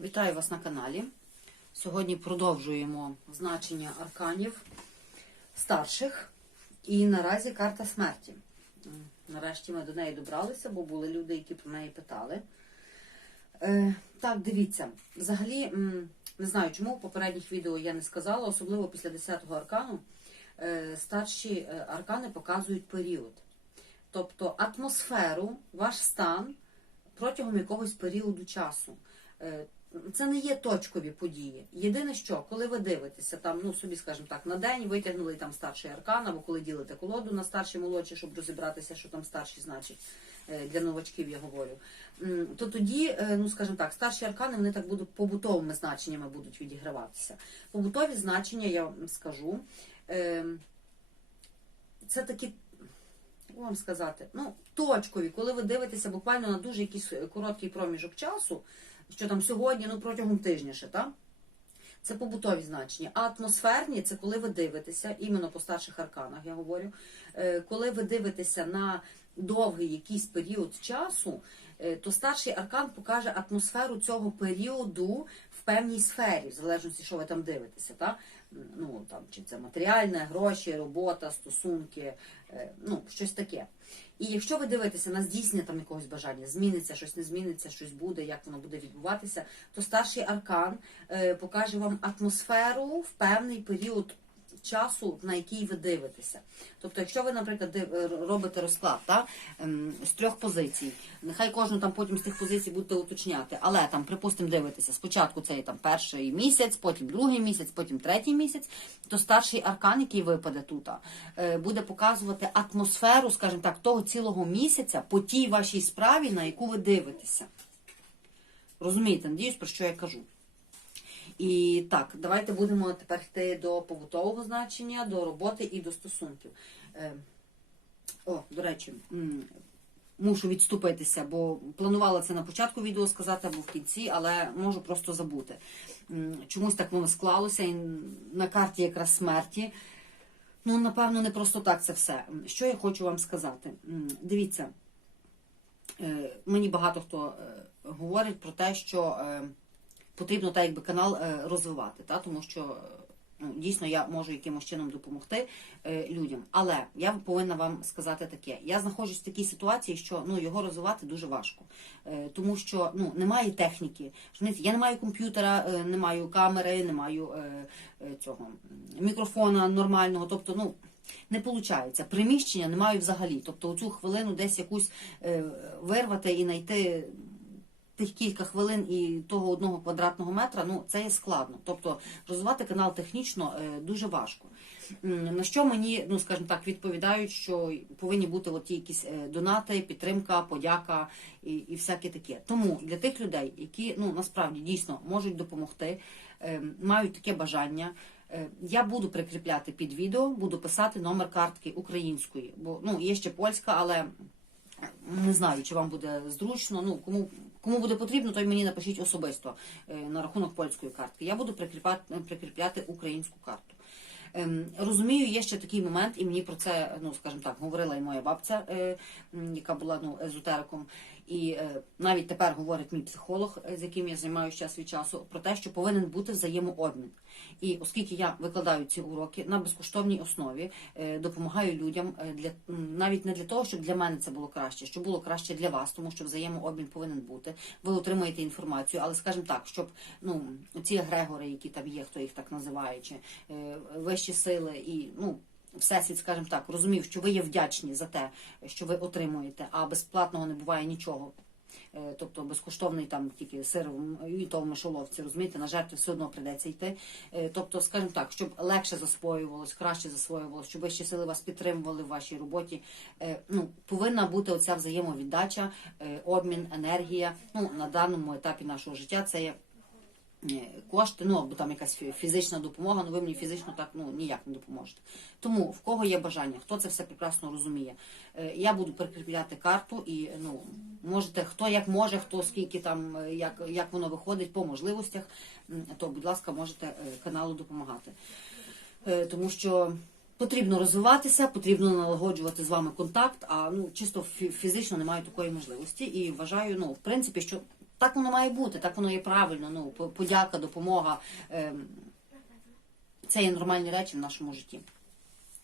Вітаю вас на каналі. Сьогодні продовжуємо значення арканів старших. І наразі карта смерті. Нарешті ми до неї добралися, бо були люди, які про неї питали. Е, так, дивіться. Взагалі, не знаю, чому в попередніх відео я не сказала, особливо після 10-го аркану, е, старші е, аркани показують період. Тобто атмосферу, ваш стан протягом якогось періоду часу. Це не є точкові події. Єдине, що коли ви дивитеся, там, ну собі, скажімо так, на день витягнули там старший аркан, або коли ділите колоду на старші молодші, щоб розібратися, що там старші значить е, для новачків, я говорю. То тоді, е, ну скажімо так, старші аркани вони так будуть побутовими значеннями будуть відіграватися. Побутові значення, я вам скажу, е, це такі вам сказати, ну, точкові, коли ви дивитеся буквально на дуже якийсь короткий проміжок часу, що там сьогодні, ну протягом тижня ще, так? Це побутові значення. А атмосферні це коли ви дивитеся, іменно по старших арканах, я говорю, е, коли ви дивитеся на довгий якийсь період часу, е, то старший аркан покаже атмосферу цього періоду в певній сфері, в залежності, що ви там дивитеся. Так? Ну, там, чи це матеріальне, гроші, робота, стосунки, е, ну, щось таке. І якщо ви дивитеся на здійснення там якогось бажання, зміниться, щось не зміниться, щось буде, як воно буде відбуватися, то старший аркан е, покаже вам атмосферу в певний період часу, на який ви дивитеся. Тобто, якщо ви, наприклад, е, робите розклад та, ем, з трьох позицій, нехай кожну там потім з тих позицій будете уточняти, але там, припустимо, дивитеся, спочатку цей там перший місяць, потім другий місяць, потім третій місяць, то старший аркан, який випаде тут, е, буде показувати атмосферу, скажімо так, того цілого місяця по тій вашій справі, на яку ви дивитеся. Розумієте, надіюсь, про що я кажу. І так, давайте будемо тепер йти до побутового значення, до роботи і до стосунків. Е, О, до речі, мушу відступитися, бо планувала це на початку відео сказати або в кінці, але можу просто забути. Чомусь так воно склалося, і на карті якраз смерті. Ну, напевно, не просто так це все. Що я хочу вам сказати? Дивіться, е, мені багато хто е, говорить про те, що потрібно так якби канал е, розвивати, та? тому що е, ну, дійсно я можу якимось чином допомогти е, людям. Але я повинна вам сказати таке: я знаходжусь в такій ситуації, що ну, його розвивати дуже важко, тому що ну, немає техніки. Я не маю комп'ютера, не маю камери, не маю цього мікрофона нормального. Тобто, ну. Не виходить. Приміщення не маю взагалі. Тобто у цю хвилину десь якусь вирвати і знайти тих кілька хвилин і того одного квадратного метра, ну це є складно. Тобто розвивати канал технічно е, дуже важко. На що мені, ну скажімо так, відповідають, що повинні бути от ті якісь е, донати, підтримка, подяка і, і всяке таке. Тому для тих людей, які ну насправді дійсно можуть допомогти, е, мають таке бажання. Я буду прикріпляти під відео, буду писати номер картки української, бо ну є ще польська, але не знаю, чи вам буде зручно. Ну кому кому буде потрібно, той мені напишіть особисто е, на рахунок польської картки. Я буду прикріпляти, прикріпляти українську карту. Ем, Розумію, є ще такий момент, і мені про це, ну скажімо так, говорила і моя бабця, е, яка була ну, езотериком. І е, навіть тепер говорить мій психолог, е, з яким я займаюся час від часу, про те, що повинен бути взаємообмін. І оскільки я викладаю ці уроки на безкоштовній основі, е, допомагаю людям для навіть не для того, щоб для мене це було краще, щоб було краще для вас, тому що взаємообмін повинен бути. Ви отримаєте інформацію, але скажімо так, щоб ну ці егрегори, які там є, хто їх так називає, чи вищі сили і ну. Всесвіт, скажімо так, розумів, що ви є вдячні за те, що ви отримуєте, а безплатного не буває нічого. Е, Тобто безкоштовний там тільки сир і то в мишоловці, розумієте, на жертви все одно прийдеться йти. Е, Тобто, скажімо так, щоб легше засвоювалось, краще засвоювалось, щоб вищі сили вас підтримували в вашій роботі. Е, Ну, повинна бути оця взаємовіддача, обмін, енергія. Ну, на даному етапі нашого життя це є кошти, ну або там якась фізична допомога, ну ви мені фізично так ну ніяк не допоможете. Тому в кого є бажання, хто це все прекрасно розуміє. Е, Я буду прикріпляти карту і ну можете хто як може, хто скільки там, е, як, як воно виходить по можливостях, то будь ласка, можете е, каналу допомагати. Тому що потрібно розвиватися, потрібно налагоджувати з вами контакт, а ну чисто фі- фізично немає такої можливості. І вважаю, ну в принципі, що так воно має бути, так воно є правильно. Ну, подяка, допомога. ем, Це є нормальні речі в нашому житті.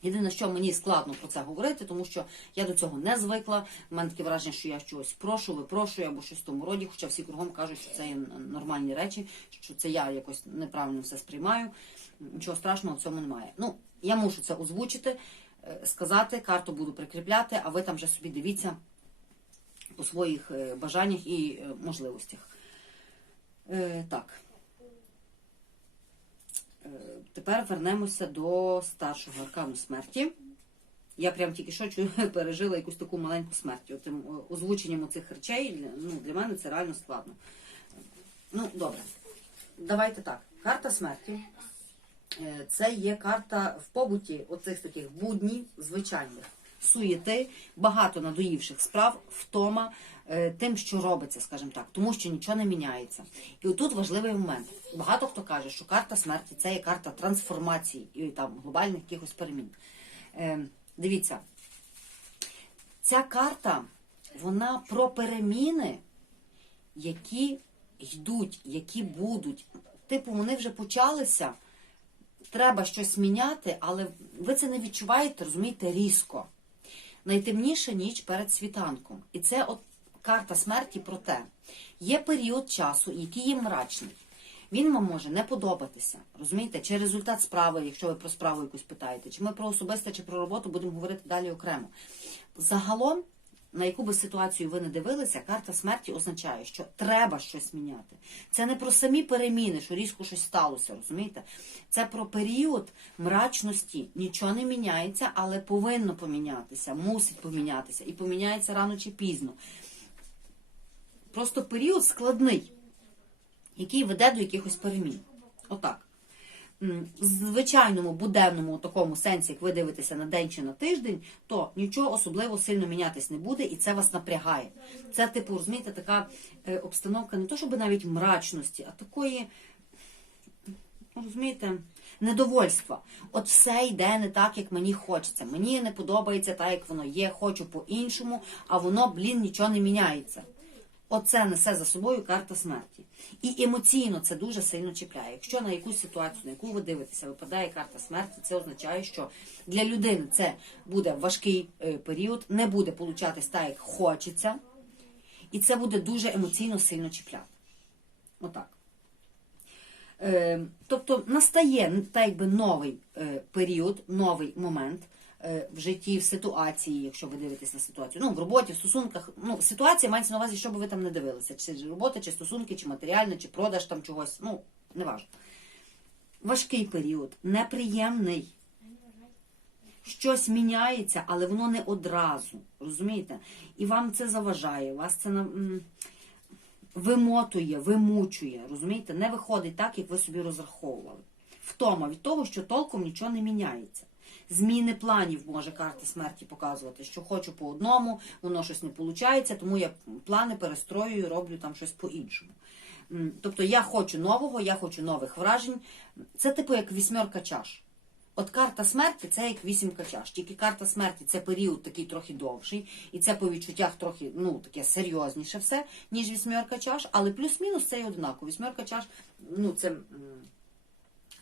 Єдине, що мені складно про це говорити, тому що я до цього не звикла. У мене таке враження, що я щось прошу, випрошую або щось в тому роді, хоча всі кругом кажуть, що це є нормальні речі, що це я якось неправильно все сприймаю. Нічого страшного в цьому немає. Ну, я мушу це озвучити, е, сказати, карту буду прикріпляти, а ви там вже собі дивіться по своїх е, бажаннях і е, можливостях. Е, Так. Тепер вернемося до старшого аркану смерті. Я прям тільки що чую, пережила якусь таку маленьку смерть. Тим, озвученням цих речей ну, для мене це реально складно. Ну, добре. Давайте так. Карта смерті. Це є карта в побуті оцих таких буднів звичайних. Суєти, багато надоївших справ, втома е, тим, що робиться, скажімо так, тому що нічого не міняється. І отут важливий момент. Багато хто каже, що карта смерті це є карта трансформації і там глобальних якихось перемін. Е, Дивіться, ця карта, вона про переміни, які йдуть, які будуть. Типу, вони вже почалися треба щось міняти, але ви це не відчуваєте, розумієте, різко. Найтемніша ніч перед світанком. І це от карта смерті про те. Є період часу, який є мрачний. Він вам може не подобатися, розумієте, чи результат справи, якщо ви про справу якусь питаєте, чи ми про особисте, чи про роботу будемо говорити далі окремо. Загалом, на яку би ситуацію ви не дивилися, карта смерті означає, що треба щось міняти. Це не про самі переміни, що різко щось сталося, розумієте? Це про період мрачності. Нічого не міняється, але повинно помінятися, мусить помінятися. І поміняється рано чи пізно. Просто період складний, який веде до якихось перемін. Отак. Звичайному буденному такому сенсі, як ви дивитеся на день чи на тиждень, то нічого особливо сильно мінятись не буде, і це вас напрягає. Це, типу, розумієте, така е, обстановка не то, щоб навіть мрачності, а такої, розумієте, недовольства. От все йде не так, як мені хочеться. Мені не подобається так, як воно є, хочу по-іншому, а воно, блін, нічого не міняється. Оце несе за собою карта смерті. І емоційно це дуже сильно чіпляє. Якщо на якусь ситуацію, на яку ви дивитеся, випадає карта смерті, це означає, що для людини це буде важкий е, період, не буде получатись так, як хочеться, і це буде дуже емоційно сильно чіпляти. Отак. Е, тобто настає так якби новий е, період, новий момент в житті, в ситуації, якщо ви дивитесь на ситуацію. Ну, в роботі, в стосунках. Ну, ситуація мається на увазі, що би ви там не дивилися. Чи робота, чи стосунки, чи матеріальне, чи продаж там чогось. Ну, не важливо. Важкий період, неприємний. Щось міняється, але воно не одразу. Розумієте? І вам це заважає, вас це вимотує, вимучує, розумієте, не виходить так, як ви собі розраховували. Втома від того, що толком нічого не міняється. Зміни планів може карта смерті показувати, що хочу по одному, воно щось не виходить, тому я плани перестроюю, роблю там щось по-іншому. Тобто я хочу нового, я хочу нових вражень. Це типу як вісьмерка чаш. От карта смерті це як вісімка чаш. Тільки карта смерті це період такий трохи довший, і це по відчуттях трохи ну таке серйозніше все, ніж вісьмерка чаш, але плюс-мінус це і однаково. Вісьмерка чаш, ну це,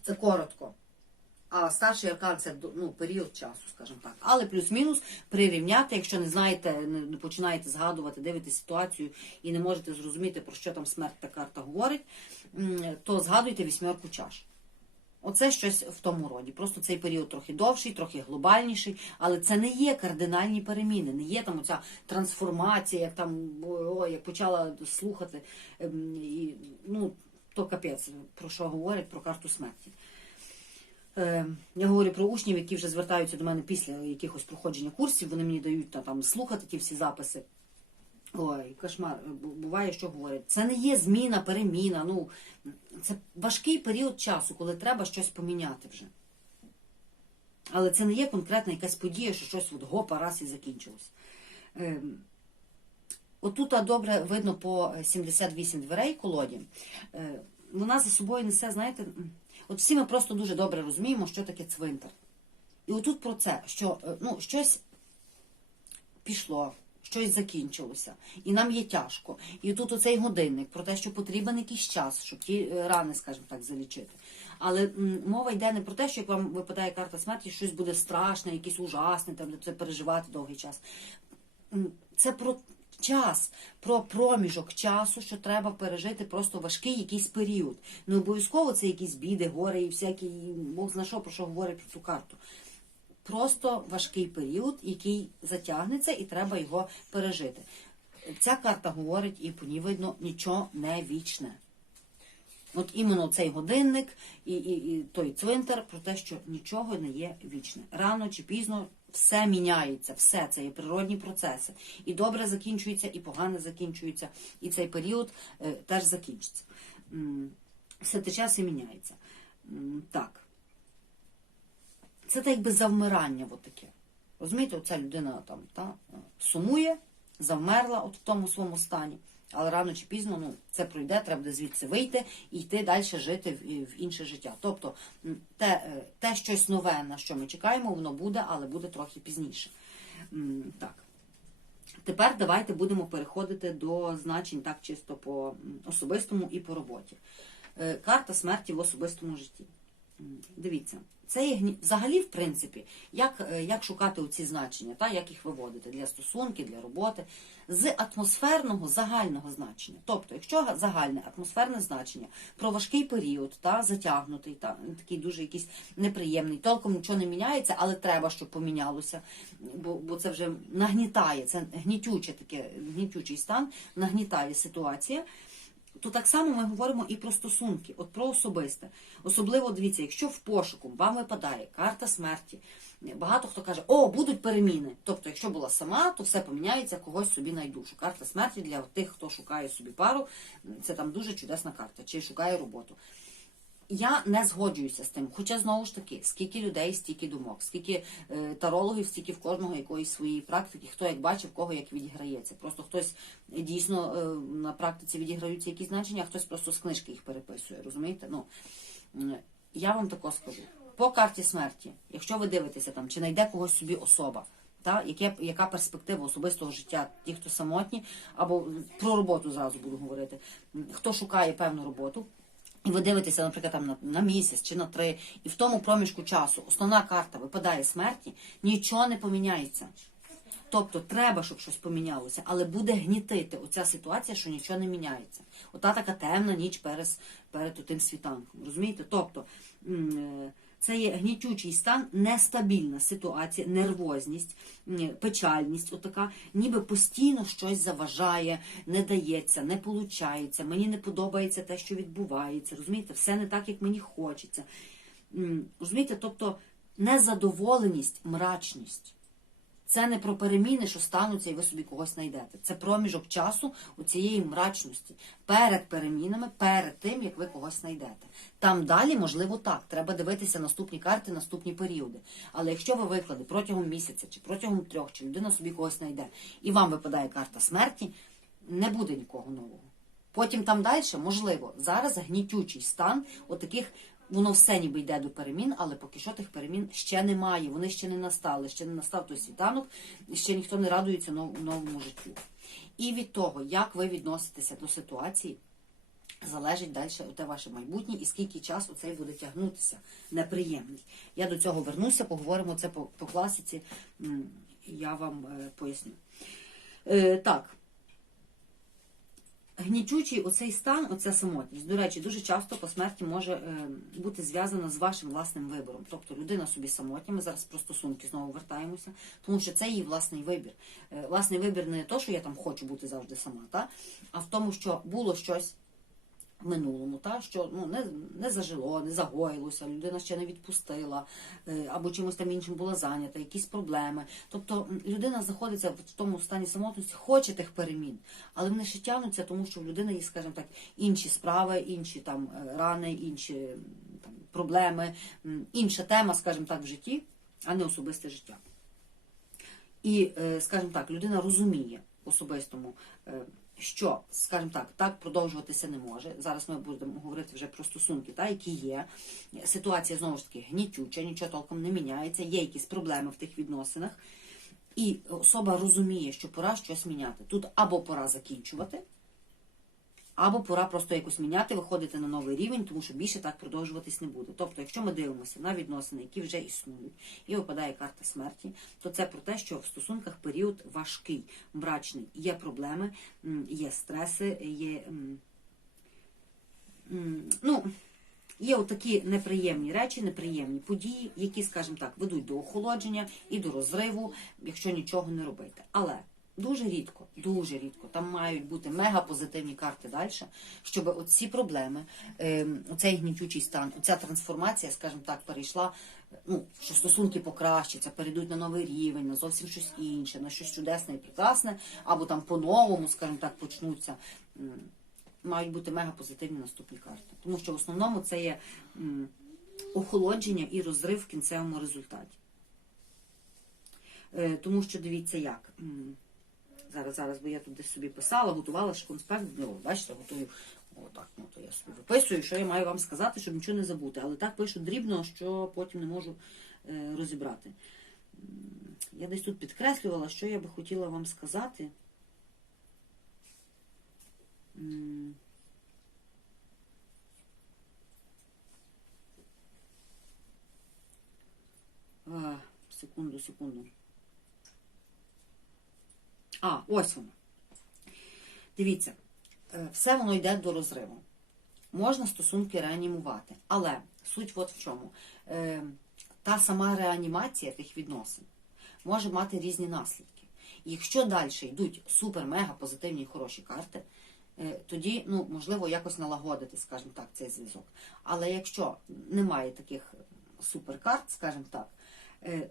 це коротко. А старший аркан це ну, період часу, скажімо так. Але плюс-мінус прирівняти, якщо не знаєте, не починаєте згадувати, дивитесь ситуацію і не можете зрозуміти, про що там смерть та карта говорить, то згадуйте вісьмерку чаш. Оце щось в тому роді. Просто цей період трохи довший, трохи глобальніший, але це не є кардинальні переміни, не є там оця трансформація, як там ой, як почала слухати. ем, І, ну, то капець, про що говорять, про карту смерті. Е, Я говорю про учнів, які вже звертаються до мене після якихось проходження курсів, вони мені дають та, там слухати ті всі записи. Ой, кошмар, буває, що говорять. Це не є зміна, переміна. Ну, це важкий період часу, коли треба щось поміняти вже. Але це не є конкретна якась подія, що щось от гопа раз і закінчилось. Ем, Отут добре видно по 78 дверей колоді. Е, Вона за собою несе, знаєте, от всі ми просто дуже добре розуміємо, що таке цвинтар. І отут про це, що е, ну, щось пішло, щось закінчилося, і нам є тяжко. І тут оцей годинник про те, що потрібен якийсь час, щоб ті е, рани, скажімо так, залічити. Але мова йде не про те, що як вам випадає карта смерті, щось буде страшне, якесь ужасне, там це переживати довгий час. Це про час, про проміжок часу, що треба пережити просто важкий якийсь період. Не обов'язково це якісь біди, гори і всякі, Бог зна що, про що говорить про цю карту. Просто важкий період, який затягнеться, і треба його пережити. Ця карта говорить, і по видно, нічого не вічне. От іменно цей годинник і, і, і той цвинтар про те, що нічого не є вічне. Рано чи пізно все міняється, все це є природні процеси. І добре закінчується, і погане закінчується, і цей період е, теж закінчиться. Все те час і міняється. Так. Це так якби завмирання от таке. Розумієте, оця людина там та, сумує, завмерла от в тому своєму стані. Але рано чи пізно ну, це пройде, треба буде звідси вийти і йти далі жити в, інше життя. Тобто те, е, те щось нове, на що ми чекаємо, воно буде, але буде трохи пізніше. Так. Тепер давайте будемо переходити до значень так чисто по особистому і по роботі. Е, Карта смерті в особистому житті. Дивіться, це є взагалі, в принципі, як, е, як шукати ці значення, та, як їх виводити для стосунків, для роботи, з атмосферного загального значення. Тобто, якщо загальне атмосферне значення про важкий період, та, затягнутий, та, такий дуже якийсь неприємний, толком нічого не міняється, але треба, щоб помінялося, бо, бо це вже нагнітає, це гнітюче таке, гнітючий стан, нагнітає ситуація то так само ми говоримо і про стосунки, от про особисте. Особливо дивіться, якщо в пошуку вам випадає карта смерті, багато хто каже, о, будуть переміни. Тобто, якщо була сама, то все поміняється, когось собі найду. Карта смерті для тих, хто шукає собі пару, це там дуже чудесна карта, чи шукає роботу. Я не згоджуюся з тим, хоча знову ж таки, скільки людей, стільки думок, скільки е, тарологів, стільки в кожного якоїсь своєї практики, хто як бачив, кого як відіграється. Просто хтось дійсно е, на практиці відіграються якісь значення, а хтось просто з книжки їх переписує. Розумієте? Ну м, я вам тако скажу. По карті смерті, якщо ви дивитеся там, чи знайде когось собі особа, та яке, яка перспектива особистого життя, ті, хто самотні, або про роботу зразу буду говорити, хто шукає певну роботу. І ви дивитеся, наприклад, там на, на місяць чи на три, і в тому проміжку часу основна карта випадає смерті, нічого не поміняється. Тобто треба, щоб щось помінялося, але буде гнітити оця ситуація, що нічого не міняється. Ота така темна ніч перед, перед тим світанком. Розумієте? Тобто е, це є гнітючий стан, нестабільна ситуація, нервозність, печальність, отака, ніби постійно щось заважає, не дається, не получається, мені не подобається те, що відбувається. Розумієте, все не так, як мені хочеться. Розумієте, тобто незадоволеність, мрачність. Це не про переміни, що стануться, і ви собі когось знайдете. Це проміжок часу у цієї мрачності перед перемінами, перед тим, як ви когось знайдете. Там далі, можливо, так. Треба дивитися наступні карти, наступні періоди. Але якщо ви виклади протягом місяця, чи протягом трьох, чи людина собі когось знайде, і вам випадає карта смерті, не буде нікого нового. Потім там далі, можливо, зараз гнітючий стан отаких. Воно все ніби йде до перемін, але поки що тих перемін ще немає. Вони ще не настали, ще не настав той світанок, ще ніхто не радується новому життю. І від того, як ви відноситеся до ситуації, залежить далі те ваше майбутнє і скільки часу цей буде тягнутися неприємний. Я до цього вернуся, поговоримо це по, класиці, я вам е, поясню. Е, так. Гнічучий оцей стан, оця самотність, до речі, дуже часто по смерті може е, бути зв'язана з вашим власним вибором. Тобто людина собі самотня, ми зараз про стосунки знову вертаємося, тому що це її власний вибір. Е, власний вибір не то, що я там хочу бути завжди сама, та? а в тому, що було щось минулому, та? що ну, не, не зажило, не загоїлося, людина ще не відпустила, е, або чимось там іншим була зайнята, якісь проблеми. Тобто людина знаходиться в тому стані самотності, хоче тих перемін, але вони ще тягнуться, тому що в людини є, скажімо так, інші справи, інші там е, рани, інші там, проблеми, інша тема, скажімо так, в житті, а не особисте життя. І, е, скажімо так, людина розуміє особистому, що, скажімо так, так продовжуватися не може. Зараз ми будемо говорити вже про стосунки, та, які є. Ситуація знову ж таки гнітюча, нічого толком не міняється, є якісь проблеми в тих відносинах. і особа розуміє, що пора щось міняти. Тут або пора закінчувати, або пора просто якось міняти, виходити на новий рівень, тому що більше так продовжуватись не буде. Тобто, якщо ми дивимося на відносини, які вже існують, і випадає карта смерті, то це про те, що в стосунках період важкий, мрачний, є проблеми, є стреси, є. ну, Є отакі неприємні речі, неприємні події, які, скажімо так, ведуть до охолодження і до розриву, якщо нічого не робити. Але дуже рідко, дуже рідко там мають бути мега позитивні карти далі, щоб оці проблеми, ем, оцей гнітючий стан, оця трансформація, скажімо так, перейшла. Ну, що стосунки покращаться, перейдуть на новий рівень, на зовсім щось інше, на щось чудесне і прекрасне, або там по-новому, скажімо так, почнуться. Мають бути мега позитивні наступні карти. Тому що в основному це є охолодження і розрив в кінцевому результаті. Е, тому що дивіться як. Зараз, зараз, бо я тут десь собі писала, готувала ж конспект, ну, бачите, готую. Отак, ну то я собі виписую, що я маю вам сказати, щоб нічого не забути. Але так пишу дрібно, що потім не можу е, розібрати. Я десь тут підкреслювала, що я би хотіла вам сказати. Секунду, секунду. А, ось воно. Дивіться, е, все воно йде до розриву. Можна стосунки реанімувати, але суть от в чому. Е, Та сама реанімація тих відносин може мати різні наслідки. І якщо далі йдуть супер-мега позитивні хороші карти, е, тоді, ну, можливо, якось налагодити, скажімо так, цей зв'язок. Але якщо немає таких суперкарт, скажімо так,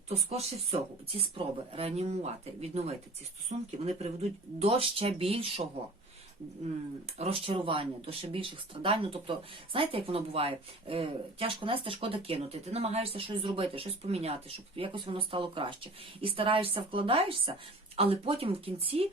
то скорше всього ці спроби реанімувати, відновити ці стосунки, вони приведуть до ще більшого розчарування, до ще більших страдань. Ну, тобто, знаєте, як воно буває? Е, Тяжко нести, шкода кинути. Ти намагаєшся щось зробити, щось поміняти, щоб якось воно стало краще. І стараєшся, вкладаєшся, але потім в кінці.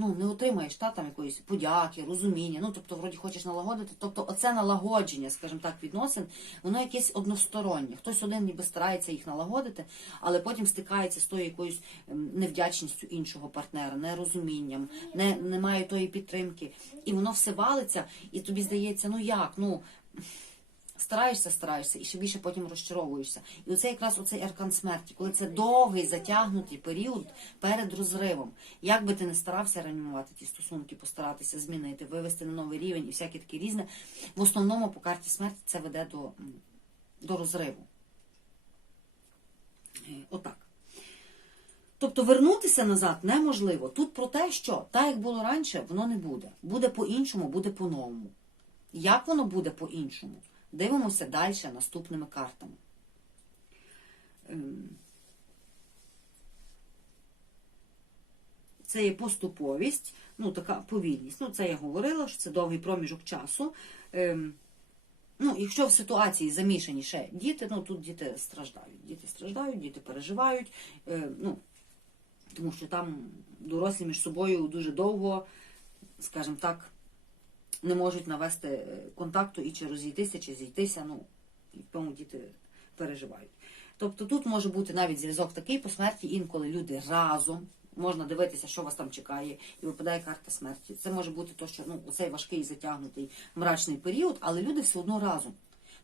Ну, не отримаєш та, там якоїсь подяки, розуміння. Ну, тобто, вроді хочеш налагодити. Тобто, оце налагодження, скажімо так, відносин, воно якесь одностороннє. Хтось один ніби старається їх налагодити, але потім стикається з тою якоюсь ем, невдячністю іншого партнера, нерозумінням, не, немає тої підтримки. І воно все валиться, і тобі здається, ну як, ну. Стараєшся, стараєшся і ще більше потім розчаровуєшся. І оце якраз оцей аркан смерті, коли це довгий затягнутий період перед розривом. Як би ти не старався реанімувати ті стосунки, постаратися змінити, вивести на новий рівень і всяке таке різне, в основному по карті смерті це веде до, до розриву. Е, Отак. Тобто вернутися назад неможливо. Тут про те, що так, як було раніше, воно не буде. Буде по-іншому, буде по-новому. Як воно буде по-іншому? Дивимося далі наступними картами. Ем, Це є поступовість, ну така повільність. Ну, це я говорила, що це довгий проміжок часу. Ем, Ну, якщо в ситуації замішані ще діти, ну тут діти страждають. Діти страждають, діти переживають. Е, ну, тому що там дорослі між собою дуже довго, скажімо так, не можуть навести е, контакту і чи розійтися, чи зійтися, ну, і тому діти переживають. Тобто тут може бути навіть зв'язок такий по смерті, інколи люди разом. Можна дивитися, що вас там чекає, і випадає карта смерті. Це може бути то, що ну, оцей важкий затягнутий мрачний період, але люди все одно разом.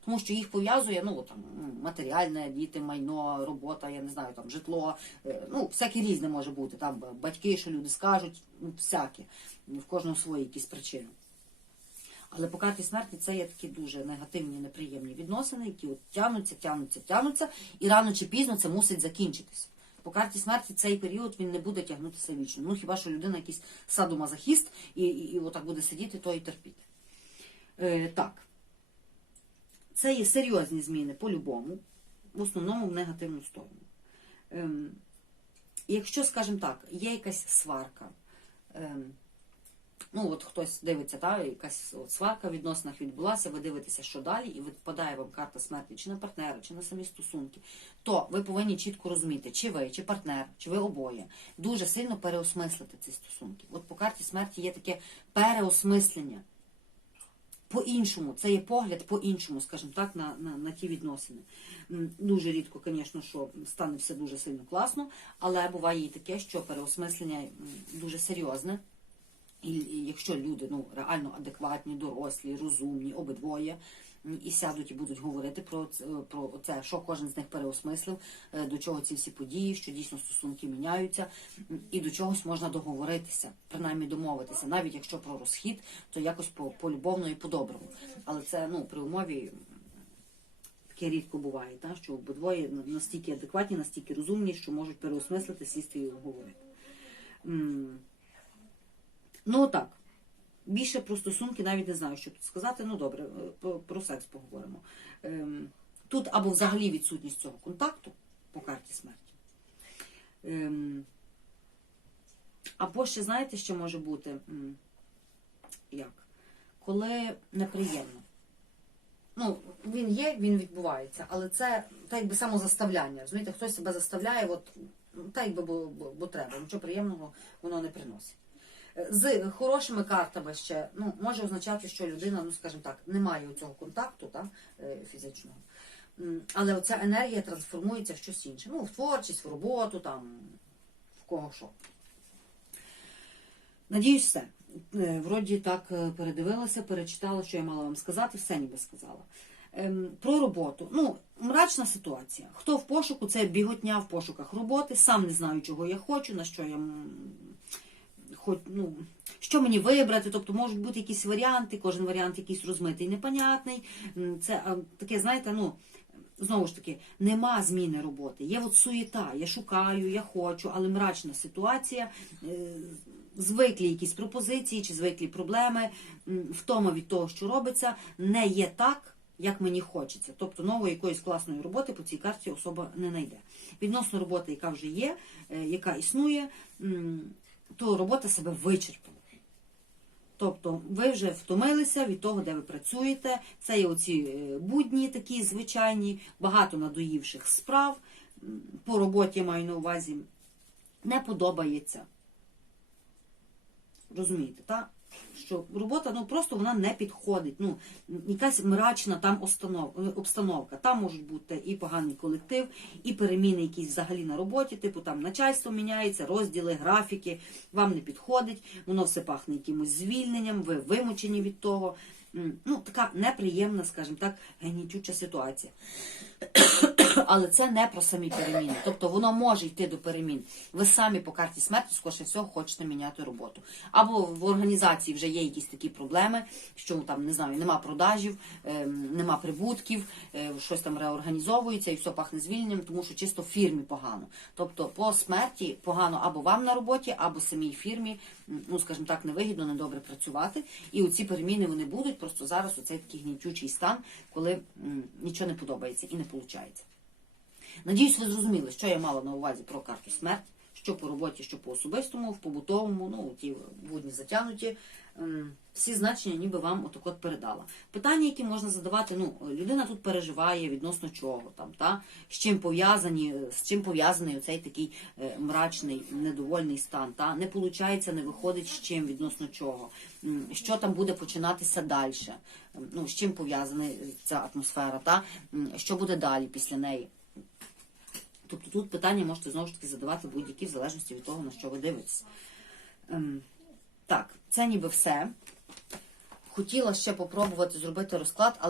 Тому що їх пов'язує ну, там, матеріальне, діти, майно, робота, я не знаю, там, житло, е, ну, всяке різне може бути. Там батьки, що люди скажуть, ну, всяке. В кожного свої якісь причини. Але по карті смерті це є такі дуже негативні, неприємні відносини, які от тягнуться, тягнуться, тягнуться, і рано чи пізно це мусить закінчитися. По карті смерті цей період він не буде тягнутися вічно. Ну хіба що людина якийсь садомазохіст і, і, і отак буде сидіти, то і терпіти. Е, так. Це є серйозні зміни по-любому, в основному в негативну сторону. Ем, якщо, скажімо так, є якась сварка. Ем, ну от хтось дивиться, та, якась сварка в відносинах відбулася, ви дивитеся, що далі, і випадає вам карта смерті чи на партнера, чи на самі стосунки, то ви повинні чітко розуміти, чи ви, чи партнер, чи ви обоє, дуже сильно переосмислити ці стосунки. От по карті смерті є таке переосмислення по-іншому. Це є погляд по-іншому, скажімо так, на, на, на ті відносини. Дуже рідко, звісно, що стане все дуже сильно класно, але буває і таке, що переосмислення дуже серйозне. І, якщо люди ну реально адекватні, дорослі, розумні, обидвоє. І сядуть і будуть говорити про це, про це, що кожен з них переосмислив, е, до чого ці всі події, що дійсно стосунки міняються, і до чогось можна договоритися, принаймні домовитися. Навіть якщо про розхід, то якось по, полюбовно і по-доброму. Але це ну при умові таке рідко буває, та, що обидвоє настільки адекватні, настільки розумні, що можуть переосмислити, сісти і обговорити. Ну так. Більше про стосунки навіть не знаю, що тут сказати. Ну добре, е, про, про секс поговоримо. Ем, тут або взагалі відсутність цього контакту по карті смерті. Ем, або ще, знаєте, що може бути? Як? Коли неприємно. Ну, він є, він відбувається, але це так якби самозаставляння. Розумієте, хтось себе заставляє, от ну, так якби бо, бо, бо треба. Нічого приємного воно не приносить. З хорошими картами ще ну, може означати, що людина, ну скажімо так, не має цього контакту та, е, фізичного. Але оця енергія трансформується в щось інше. Ну, в творчість, в роботу, там, в кого що. Надіюсь, все. Е, Вроді так е, передивилася, перечитала, що я мала вам сказати, все ніби сказала. Ем, Про роботу. Ну, мрачна ситуація. Хто в пошуку, це біготня в пошуках роботи, сам не знаю, чого я хочу, на що я хоч, ну, що мені вибрати, тобто можуть бути якісь варіанти, кожен варіант якийсь розмитий, непонятний. Це таке, знаєте, ну. Знову ж таки, нема зміни роботи. Є от суєта, я шукаю, я хочу, але мрачна ситуація, е, звиклі якісь пропозиції чи звиклі проблеми, втома від того, що робиться, не є так, як мені хочеться. Тобто нової якоїсь класної роботи по цій карті особа не знайде. Відносно роботи, яка вже є, е, яка існує, то робота себе вичерпала. Тобто ви вже втомилися від того, де ви працюєте. Це є оці е, будні такі звичайні, багато надоївших справ. По роботі маю на увазі. Не подобається. Розумієте, так? Що робота ну просто вона не підходить. Ну, якась мрачна там е, обстановка. Там можуть бути і поганий колектив, і переміни якісь взагалі на роботі, типу там начальство міняється, розділи, графіки, вам не підходить, воно все пахне якимось звільненням, ви вимучені від того. Ну, така неприємна, скажімо так, гнітюча ситуація. Але це не про самі переміни. Тобто воно може йти до перемін. Ви самі по карті смерті, скоріше всього, хочете міняти роботу. Або в організації вже є якісь такі проблеми, що там не знаю, нема продажів, ем, нема прибутків, е, щось там реорганізовується і все пахне звільненням, тому що чисто фірмі погано. Тобто по смерті погано або вам на роботі, або самій фірмі, ну скажімо так, невигідно, недобре працювати. І оці переміни вони будуть. Просто зараз оцей такий гнітючий стан, коли нічого не подобається і не виходить. Надіюсь, ви зрозуміли, що я мала на увазі про карту смерть, що по роботі, що по особистому, в побутовому, ну ті будні затягнуті. Ем, Всі значення ніби вам отак от передала. Питання, які можна задавати, ну, людина тут переживає відносно чого там, та? з чим пов'язані, з чим пов'язаний оцей такий е, мрачний, недовольний стан. Та? Не виходить, не виходить з чим, відносно чого. Що там буде починатися далі? Ем, Ну, з чим пов'язана ця атмосфера, та? Що буде далі після неї? Тобто тут питання можете знову ж таки задавати будь-які в залежності від того, на що ви дивитесь. Ем, так, це ніби все. Хотіла ще попробувати зробити розклад, але.